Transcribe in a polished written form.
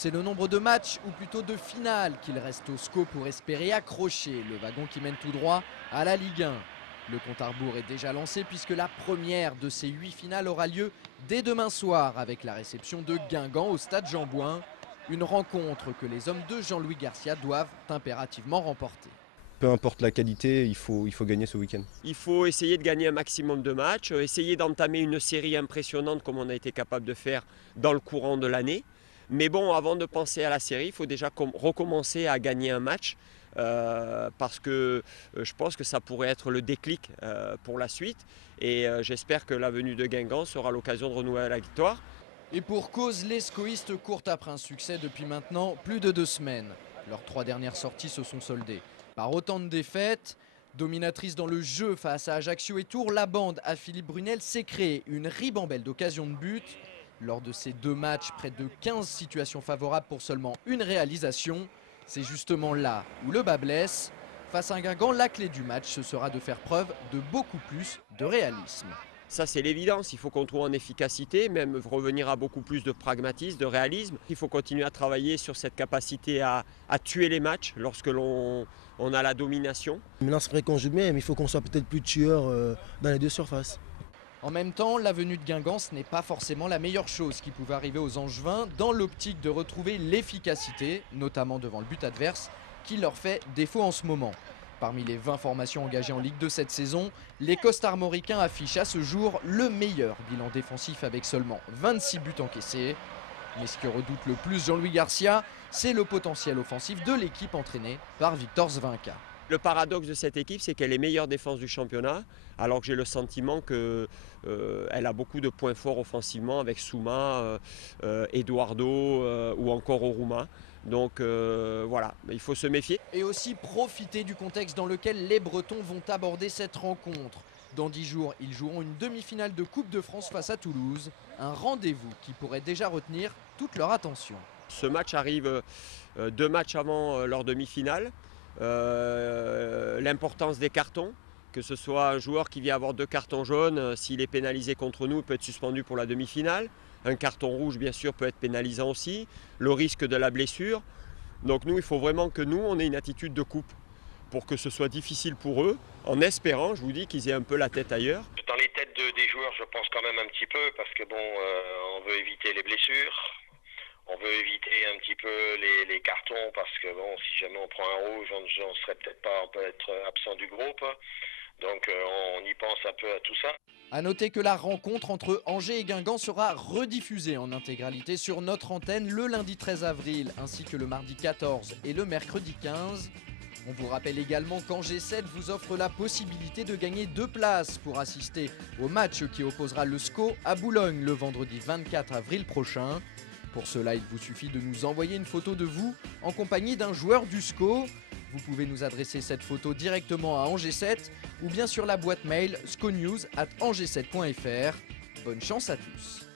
C'est le nombre de matchs, ou plutôt de finales, qu'il reste au SCO pour espérer accrocher le wagon qui mène tout droit à la Ligue 1. Le compte à rebours est déjà lancé puisque la première de ces 8 finales aura lieu dès demain soir avec la réception de Guingamp au stade Jean-Bouin. Une rencontre que les hommes de Jean-Louis Garcia doivent impérativement remporter. Peu importe la qualité, il faut gagner ce week-end. Il faut essayer de gagner un maximum de matchs, essayer d'entamer une série impressionnante comme on a été capable de faire dans le courant de l'année. Mais bon, avant de penser à la série, il faut déjà recommencer à gagner un match parce que je pense que ça pourrait être le déclic pour la suite. Et j'espère que la venue de Guingamp sera l'occasion de renouer la victoire. Et pour cause, les scoïstes courent après un succès depuis maintenant plus de 2 semaines. Leurs 3 dernières sorties se sont soldées par autant de défaites. Dominatrice dans le jeu face à Ajaccio et Tours, la bande à Philippe Brunel s'est créée une ribambelle d'occasions de but. Lors de ces 2 matchs, près de 15 situations favorables pour seulement une réalisation. C'est justement là où le bas blesse. Face à un Guingamp, la clé du match, ce sera de faire preuve de beaucoup plus de réalisme. Ça, c'est l'évidence. Il faut qu'on trouve en efficacité, même revenir à beaucoup plus de pragmatisme, de réalisme. Il faut continuer à travailler sur cette capacité à tuer les matchs lorsque l'on a la domination. Maintenant, c'est vrai qu'on joue bien, mais il faut qu'on soit peut-être plus tueur dans les 2 surfaces. En même temps, la venue de Guingamp, ce n'est pas forcément la meilleure chose qui pouvait arriver aux Angevins dans l'optique de retrouver l'efficacité, notamment devant le but adverse, qui leur fait défaut en ce moment. Parmi les 20 formations engagées en Ligue 2 cette saison, les costarmoricains affichent à ce jour le meilleur bilan défensif avec seulement 26 buts encaissés. Mais ce que redoute le plus Jean-Louis Garcia, c'est le potentiel offensif de l'équipe entraînée par Victor Zvinka. Le paradoxe de cette équipe, c'est qu'elle est meilleure défense du championnat, alors que j'ai le sentiment qu'elle a beaucoup de points forts offensivement avec Souma, Eduardo ou encore Oruma. Donc voilà, il faut se méfier. Et aussi profiter du contexte dans lequel les Bretons vont aborder cette rencontre. Dans 10 jours, ils joueront une demi-finale de Coupe de France face à Toulouse. Un rendez-vous qui pourrait déjà retenir toute leur attention. Ce match arrive 2 matchs avant leur demi-finale. L'importance des cartons, que ce soit un joueur qui vient avoir 2 cartons jaunes, s'il est pénalisé contre nous, il peut être suspendu pour la demi-finale. Un carton rouge, bien sûr, peut être pénalisant aussi. Le risque de la blessure. Donc nous, il faut vraiment que nous, on ait une attitude de coupe pour que ce soit difficile pour eux, en espérant, je vous dis, qu'ils aient un peu la tête ailleurs. Dans les têtes des joueurs, je pense quand même un petit peu, parce que bon, on veut éviter les blessures. On veut éviter un petit peu les cartons parce que bon, si jamais on prend un rouge, on serait peut-être pas, on peut être absent du groupe. Donc on y pense un peu à tout ça. A noter que la rencontre entre Angers et Guingamp sera rediffusée en intégralité sur notre antenne le lundi 13 avril ainsi que le mardi 14 et le mercredi 15. On vous rappelle également qu'Angers 7 vous offre la possibilité de gagner 2 places pour assister au match qui opposera le SCO à Boulogne le vendredi 24 avril prochain. Pour cela, il vous suffit de nous envoyer une photo de vous en compagnie d'un joueur du SCO. Vous pouvez nous adresser cette photo directement à Angers 7 ou bien sur la boîte mail sconews@angers7.fr. Bonne chance à tous.